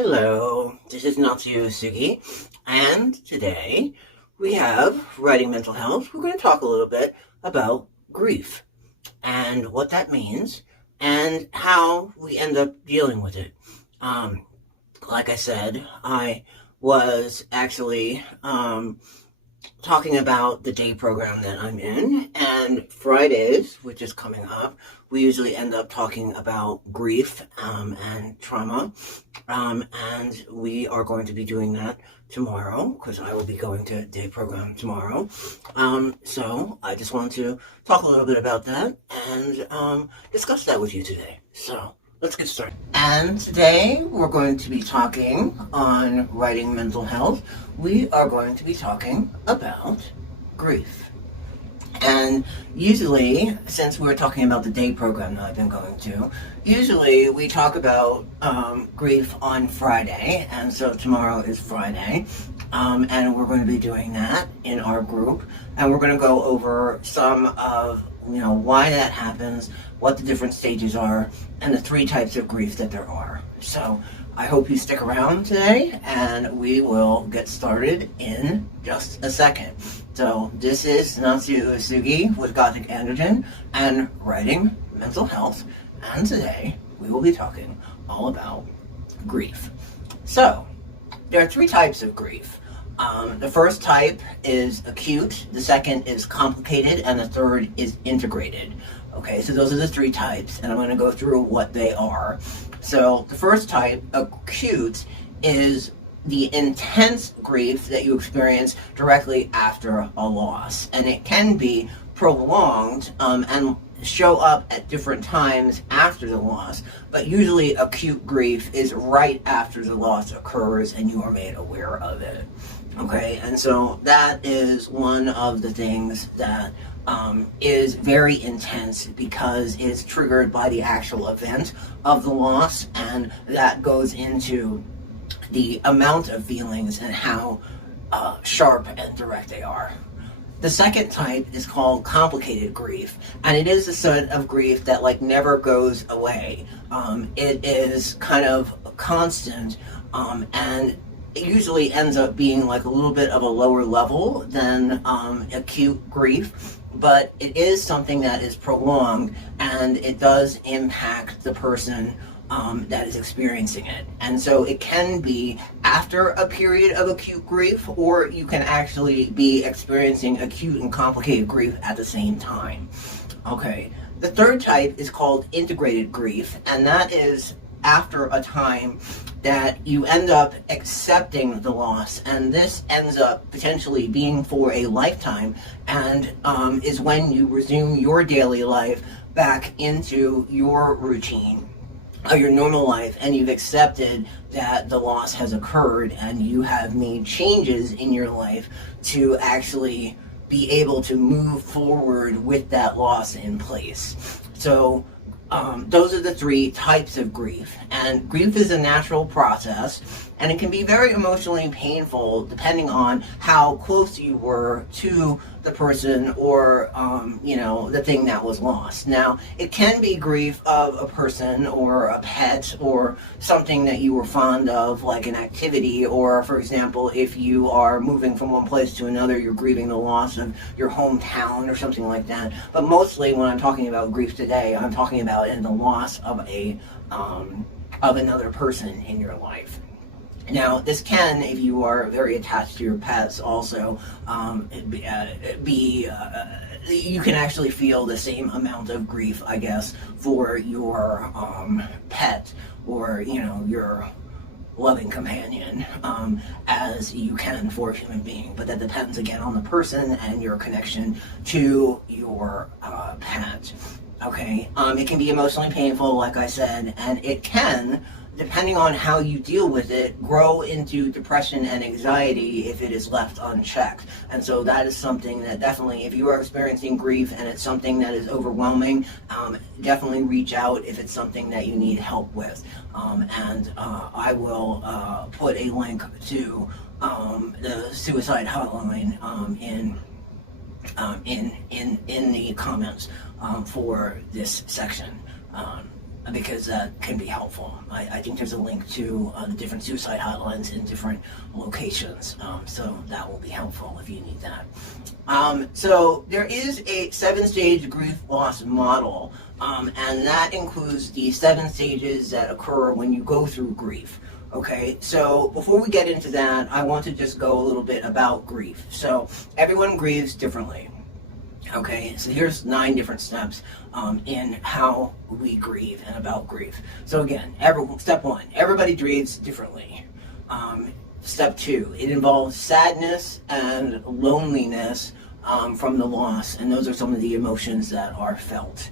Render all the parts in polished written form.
Hello, this is Natsuya, and today we have Writing Mental Health. We're going to talk a little bit about grief and what that means and how we end up dealing with it. Um, like I said, I was actually talking about the day program that I'm in, and Fridays, which is coming up, we usually end up talking about grief and trauma, and we are going to be doing that tomorrow because I will be going to day program tomorrow. So I just want to talk a little bit about that and discuss that with you today. So let's get started. And today we're going to be talking on writing mental health. We are going to be talking about grief. And usually, since we're talking about the day program that I've been going to, usually we talk about grief on Friday, and so tomorrow is Friday, and we're going to be doing that in our group, and we're going to go over some of why that happens, what the different stages are, and the three types of grief that there are. So I hope you stick around today, and we will get started in just a second. So this is Natsuya with Gothic Androgyn and Writing Mental Health, and today we will be talking all about grief. So there are three types of grief. The first type is acute, the second is complicated, and the third is integrated. Okay, so those are the three types, and I'm going to go through what they are. So the first type, acute, is the intense grief that you experience directly after a loss. And it can be prolonged and show up at different times after the loss, but usually acute grief is right after the loss occurs and you are made aware of it. Okay, and so that is one of the things that is very intense because it's triggered by the actual event of the loss, and that goes into the amount of feelings and how sharp and direct they are. The second type is called complicated grief, and it is a set of grief that never goes away. It is kind of constant, and it usually ends up being a little bit of a lower level than acute grief, but it is something that is prolonged, and it does impact the person that is experiencing it. And so it can be after a period of acute grief, or you can actually be experiencing acute and complicated grief at the same time. Okay, the third type is called integrated grief, and that is after a time that you end up accepting the loss, and this ends up potentially being for a lifetime, and is when you resume your daily life back into your routine, your normal life, and you've accepted that the loss has occurred and you have made changes in your life to actually be able to move forward with that loss in place. So those are the three types of grief, and grief is a natural process, and it can be very emotionally painful depending on how close you were to the person or the thing that was lost. Now, it can be grief of a person or a pet or something that you were fond of, like an activity, or for example, if you are moving from one place to another, you're grieving the loss of your hometown or something like that. But mostly when I'm talking about grief today, I'm talking about the loss of another person in your life. Now, this can, if you are very attached to your pets, also you can actually feel the same amount of grief, I guess, for your pet or your loving companion as you can for a human being. But that depends again on the person and your connection to your pet. Okay, it can be emotionally painful, like I said, and it can, depending on how you deal with it, grow into depression and anxiety if it is left unchecked. And so that is something that definitely, if you are experiencing grief and it's something that is overwhelming, definitely reach out if it's something that you need help with. And I will put a link to the suicide hotline in the comments for this section. because that can be helpful. I think there's a link to the different suicide hotlines in different locations, so that will be helpful if you need that. So there is a 7-stage grief loss model, and that includes the 7 stages that occur when you go through grief. Okay, so before we get into that, I want to just go a little bit about grief. So everyone grieves differently. Okay, so here's 9 different steps in how we grieve and about grief. So again, step 1, everybody grieves differently. Step 2, it involves sadness and loneliness from the loss, and those are some of the emotions that are felt.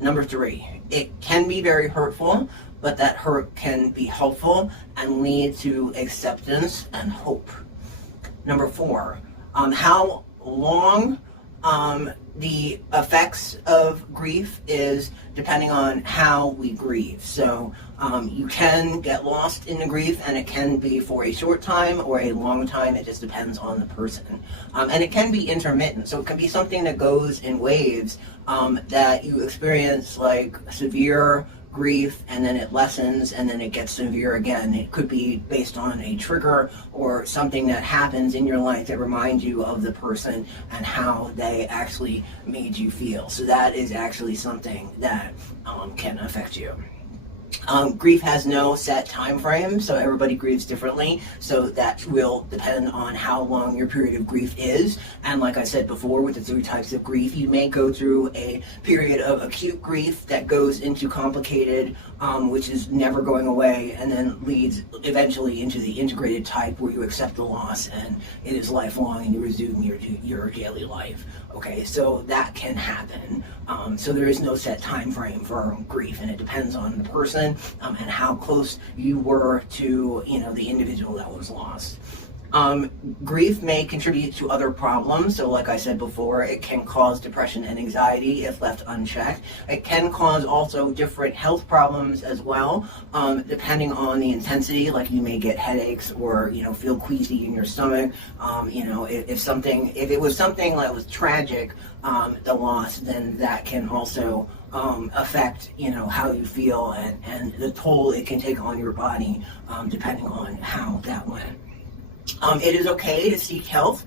Number 3, it can be very hurtful, but that hurt can be helpful and lead to acceptance and hope. Number 4, how long the effects of grief is depending on how we grieve. So you can get lost in the grief, and it can be for a short time or a long time. It just depends on the person. And it can be intermittent. So it can be something that goes in waves, that you experience like severe grief, and then it lessens, and then it gets severe again. It could be based on a trigger or something that happens in your life that reminds you of the person and how they actually made you feel. So that is actually something that can affect you. Grief has no set time frame, so everybody grieves differently, so that will depend on how long your period of grief is. And like I said before, with the 3 types of grief, you may go through a period of acute grief that goes into complicated, which is never going away, and then leads eventually into the integrated type where you accept the loss and it is lifelong and you resume your daily life. Okay, so that can happen. So there is no set time frame for grief, and it depends on the person and how close you were to, the individual that was lost. Grief may contribute to other problems. So like I said before, it can cause depression and anxiety if left unchecked. It can cause also different health problems as well, depending on the intensity. Like you may get headaches or, feel queasy in your stomach. If it was something that was tragic, the loss, then that can also affect, how you feel and the toll it can take on your body, depending on how that went. It is okay to seek help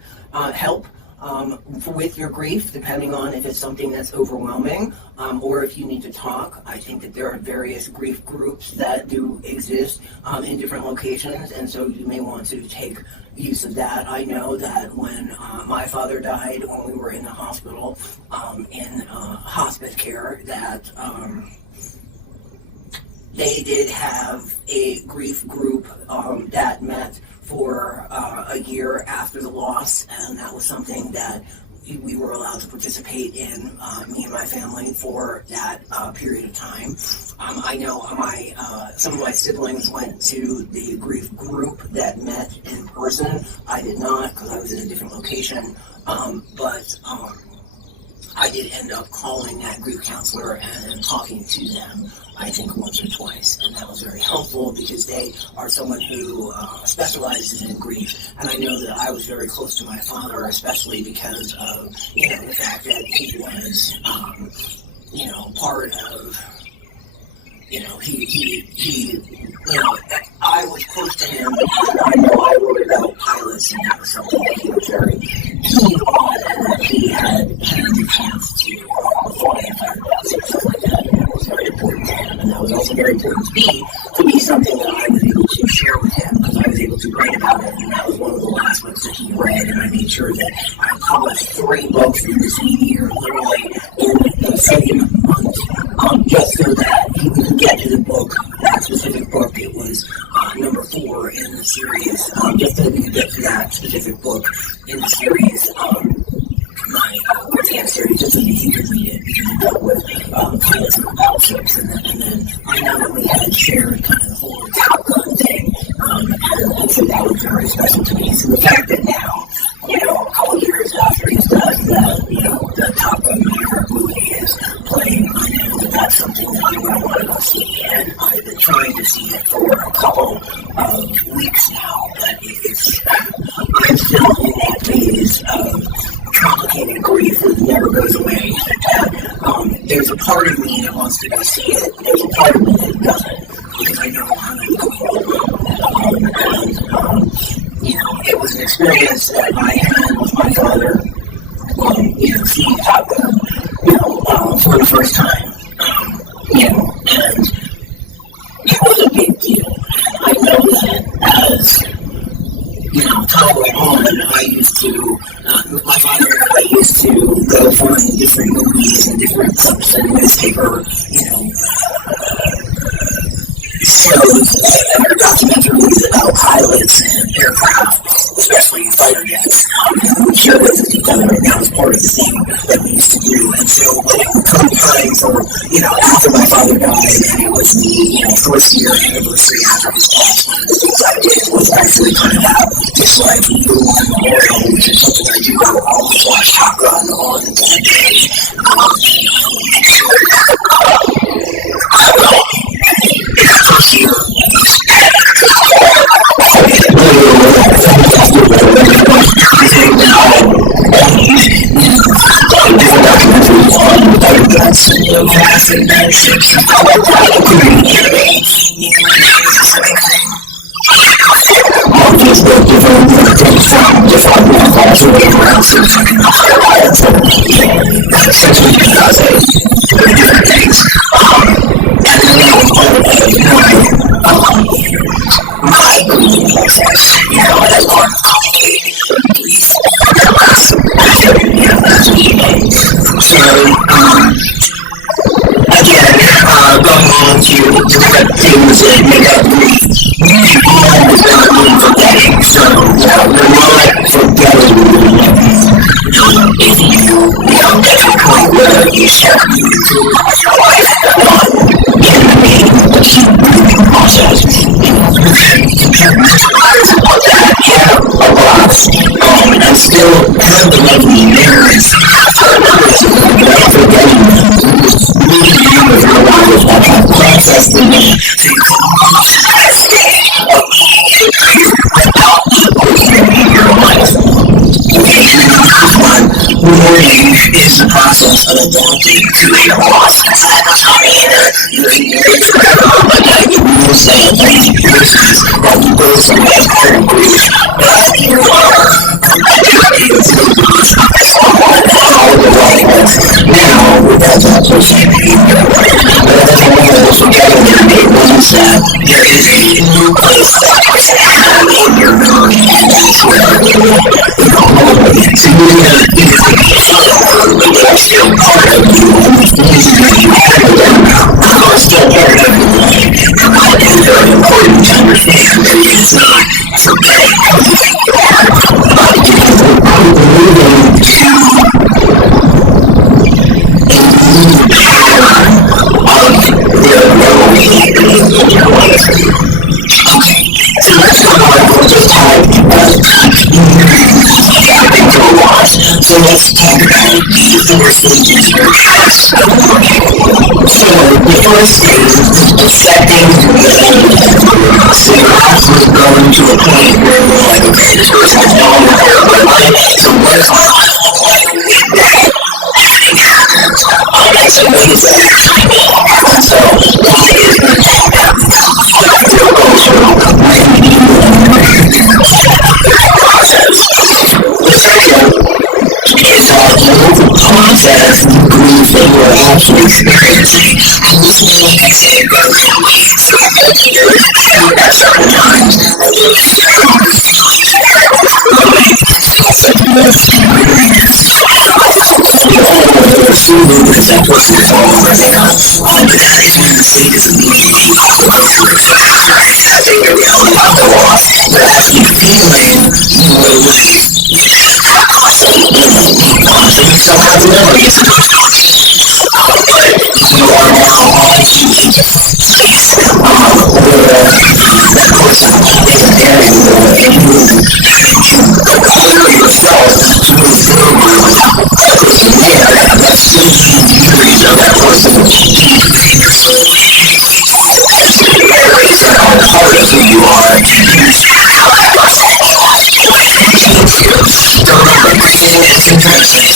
with your grief, depending on if it's something that's overwhelming, or if you need to talk. I think that there are various grief groups that do exist in different locations, and so you may want to take use of that. I know that when my father died, when we were in the hospital, in hospice care, that they did have a grief group that met for a year after the loss, and that was something that we were allowed to participate in, me and my family, for that period of time. I know some of my siblings went to the grief group that met in person. I did not, because I was in a different location, but I did end up calling that grief counselor and talking to them, I think once or twice, and that was very helpful because they are someone who specializes in grief, and I know that I was very close to my father, especially because of, the fact that he was, part of, I was close to him, and I know I wrote about pilots, and that was something that he was very keen on, and that he had the chance to fly a fighter and stuff like that. And that was very important to him, and that was also very important to be something that I was able to share with him, because I was able to write about it, and that was one of the last books that he read, and I made sure that I published 3 books in the same year, literally in the same month, just so that he could get to the book, that specific book. It was number 4 in the series, just so we could get to that specific book in the series, my Gothic series, just so that he could read it, because it dealt with pilots and battleships, and then I know that we had shared kind of the whole Top Gun thing, and so that was very special to me. So the fact that now, a couple years after he's done, the Top Gun movie is playing, I know that that's something that I'm going to want to go see, and I've been trying to see it for a couple of weeks now, but I'm still in that phase of trying complicated. Grief never goes away. There's a part of me that wants to go see it. There's a part of me that doesn't, because I know how to go and it was an experience that I had with my father. Seeing Papa, for the first time. And it was a big deal. I know that as time went on, I used to, my father and I used to go find different movies and different clips in the newspaper, shows and documentaries about pilots and aircraft, especially fighter jets. And we showed it to each other, and that was part of the thing that we used to do. And so when it would come time for, after my father died, and it was the, first year anniversary after his death, the things I did was actually kind of have this like new one memorial, which is something I do. I will always watch Top Gun on that day. Make sure that I will. First year, and then ships and all that just the different things from different levels of the around so fucking highlights and essentially because of different things. And then that was part of my grieving process, as part of complicated grief. That's what you know. So, again, going on to different things that make up grief. Grief is not mean forgetting, so we're not forgetting if you get to a point where you start moving through your life in the main acute grieving process. You can compartmentalize all that, a lot, and still have the lovely there and have to remember to without forgetting moving out of your life that have processed the need to move to that state of being grief without living in your life. Okay, and the last one, mourning is the process of adapting to a loss. That doesn't mean that you're ignoring it forever, but that you will say that experiences that you go through as part of grief, that you are adapting to lose someone all the way. Now, that's not so shaming in your life, but that's one of those forgetting that it means that there is a new place that you can have in your memory, and that's where so you can feel but they're still part of you, and the things that you have with them are still part of your life. And I think it's very important to understand that it is not forgetting who you are, but it is moving to a new pattern of their memory in your life. Okay, so let's go on for just time happening to a loss. So let's talk about the four stages or paths of mourning. So the first stage is accepting the loss. So your loss was going to a point where we're like, okay, this person is no longer part of my life, so what is my life look like when that thing happens? So what does that actually mean? So why is the thing that you have to go through when you process? The second is that you have to process the grief that you are actually experiencing. And this is, like I said, goes in waves for years and at certain times. And then you start feeling that also this experience. Assuming that that person is all over there, but that is one of the stages of grieving. I think the reality of the loss, but as you feeling your life, that person causing some of the memories of those conversations. But you are now on to a different place where that person isn't there anymore, and you having to prepare yourself to move through that person there, that's changing the memories of that person into figures. So as the memories that are part of who you are, and understand how that process is like to remember grieving as a process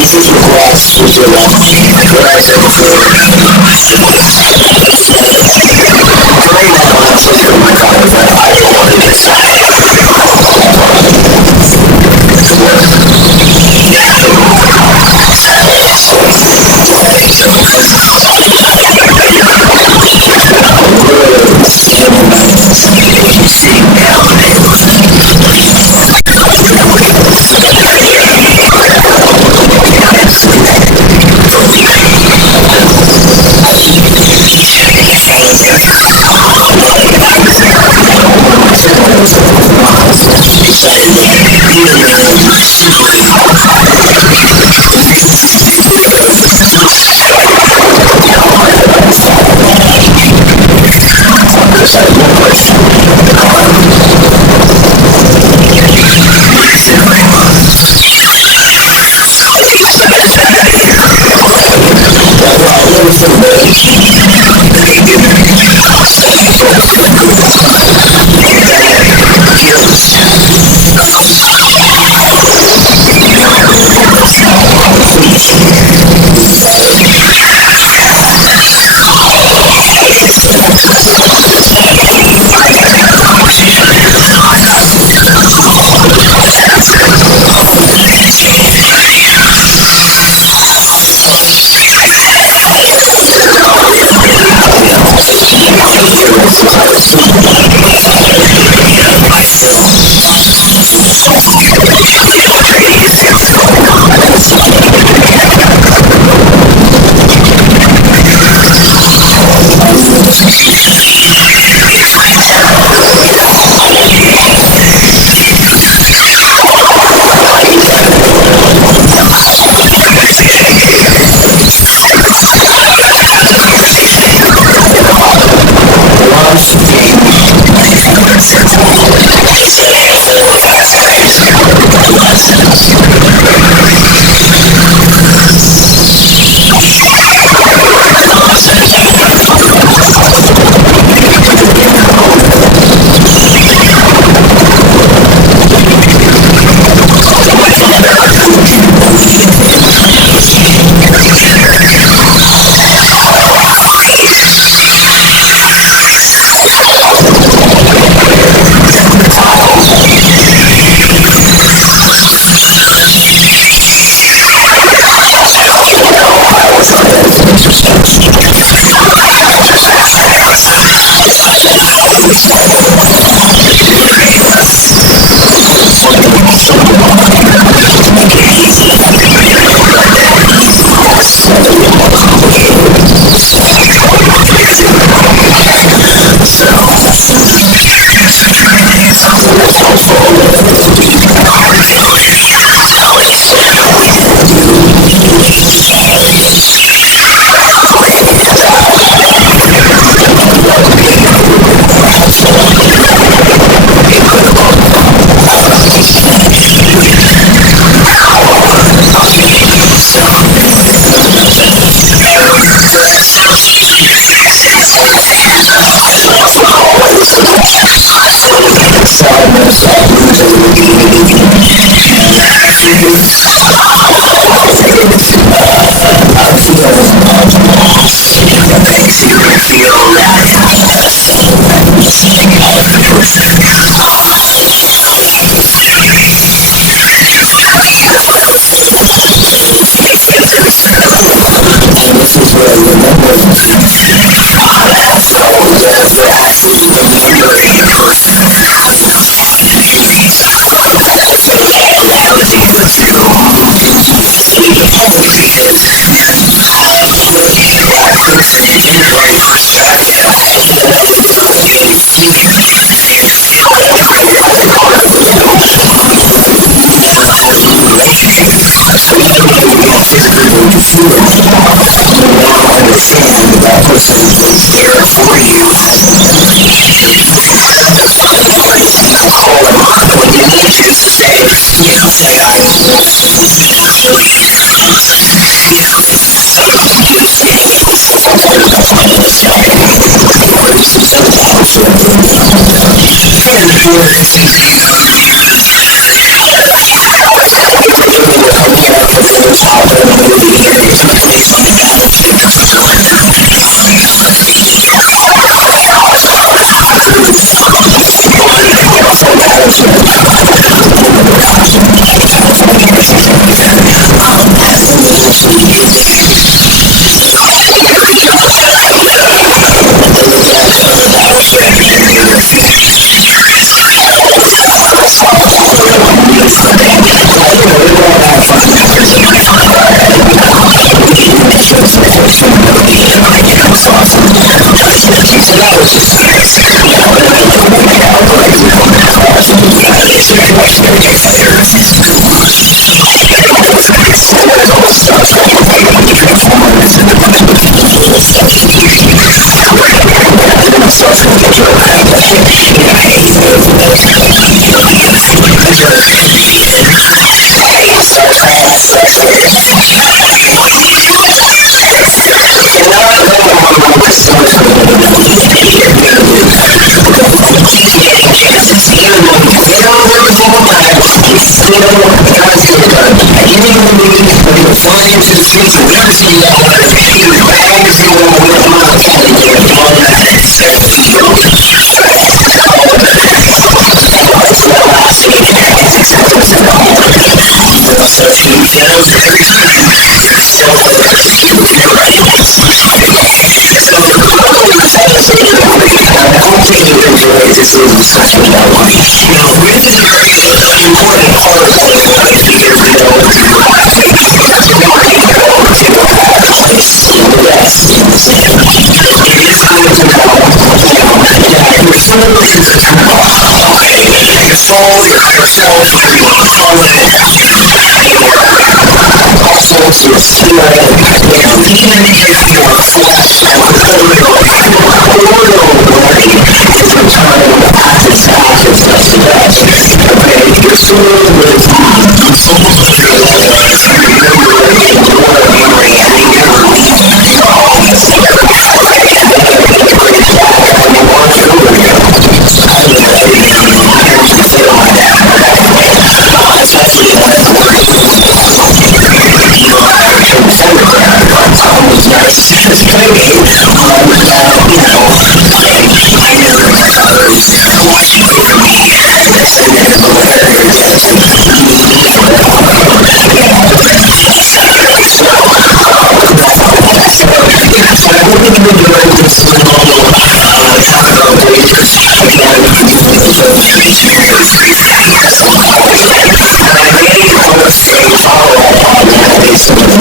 This is request You know, every time you're still you're writing that sometime. So I hope that you enjoyed this little discussion about life. You know, grief is a very important part of life because we know that we're going to go to a place in the West. It is good to know, you know, that your soul is eternal. Okay, that your soul, your higher self, whatever you want to call it, your souls, your spirit, you know, even if your flesh or corporeal body is eternal as its ashes such as okay, your soul lives on. The soul of your life, remember and your memory and your belief are all the same. Okay, and then you can bring it back when you want to, or you can feel like that, especially when it's working. You know, I can photograph was nice as baby, you know, I never watching over me and sending a little letters to me, so I hope you enjoyed this little talk about grief, because again, it's a very serious grief that we have so far, and I really hope that you follow up on that basically.